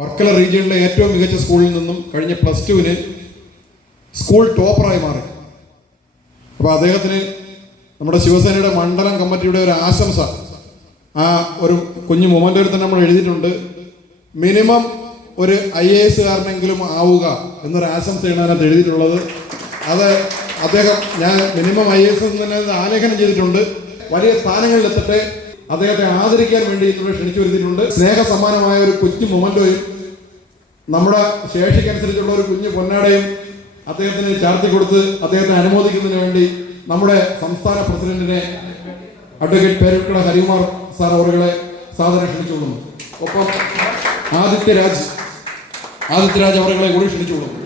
വർക്കല റീജിയണിലെ ഏറ്റവും മികച്ച സ്കൂളിൽ നിന്നും കഴിഞ്ഞ പ്ലസ് ടുവിന് സ്കൂൾ ടോപ്പറായി മാറി. അപ്പോൾ അദ്ദേഹത്തിന് നമ്മുടെ ശിവസേനയുടെ മണ്ഡലം കമ്മിറ്റിയുടെ ഒരു ആശംസ. ആ ഒരു കുഞ്ഞു മൊമെന്റിൽ തന്നെ നമ്മൾ എഴുതിയിട്ടുണ്ട്. മിനിമം ഒരു ഐ എ എസ്സുകാരനെങ്കിലും ആവുക എന്നൊരു ആശംസയാണ് അതിനകത്ത് എഴുതിയിട്ടുള്ളത്. അത് അദ്ദേഹം ഞാൻ മിനിമം ഐ എസ് തന്നെ ആലേഖനം ചെയ്തിട്ടുണ്ട്. വലിയ സ്ഥാനങ്ങളിലെത്തട്ടെ. അദ്ദേഹത്തെ ആദരിക്കാൻ വേണ്ടി ഇവിടെ ക്ഷണിച്ചു വരുത്തിയിട്ടുണ്ട് സ്നേഹ സമാനമായ ഒരു കൊച്ചു മൊമന്റോയും നമ്മുടെ ശേഷിക്കനുസരിച്ചുള്ള ഒരു കുഞ്ഞു പൊന്നാടയും അദ്ദേഹത്തിന് ചാർത്തി കൊടുത്ത് അദ്ദേഹത്തെ അനുമോദിക്കുന്നതിന് വേണ്ടി നമ്മുടെ സംസ്ഥാന പ്രസിഡന്റിനെ അഡ്വക്കേറ്റ് പേരുക്കട ഹരികുമാർ സാർ അവരുകളെ സാധനം ക്ഷണിച്ചുകൊള്ളുന്നു. ഒപ്പം ആദിത്യരാജ് ആദിത്യരാജ് അവരുകളെ കൂടി ക്ഷണിച്ചുകൊള്ളുന്നു.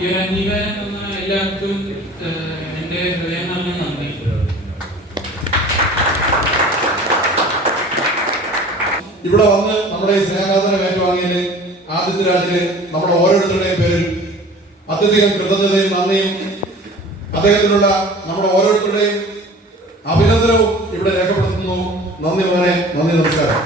ഈ ഒരു അംഗീകാരം തന്ന എല്ലാവർക്കും എന്റെ ഹൃദയം നിറഞ്ഞ നന്ദി. ഇവിടെ വന്ന് നമ്മുടെ ഈ സ്നേഹാദരം ഏറ്റുവാങ്ങിയതിന് ആദിത്യരാജിന് നമ്മുടെ ഓരോരുത്തരുടെയും പേരിൽ അത്യധികം കൃതജ്ഞതയും നന്ദിയും. അദ്ദേഹത്തിനുള്ള നമ്മുടെ ഓരോരുത്തരുടെയും അഭിനന്ദനവും ഇവിടെ രേഖപ്പെടുത്തുന്നു. നന്ദി മോനെ നന്ദി നമസ്കാരം.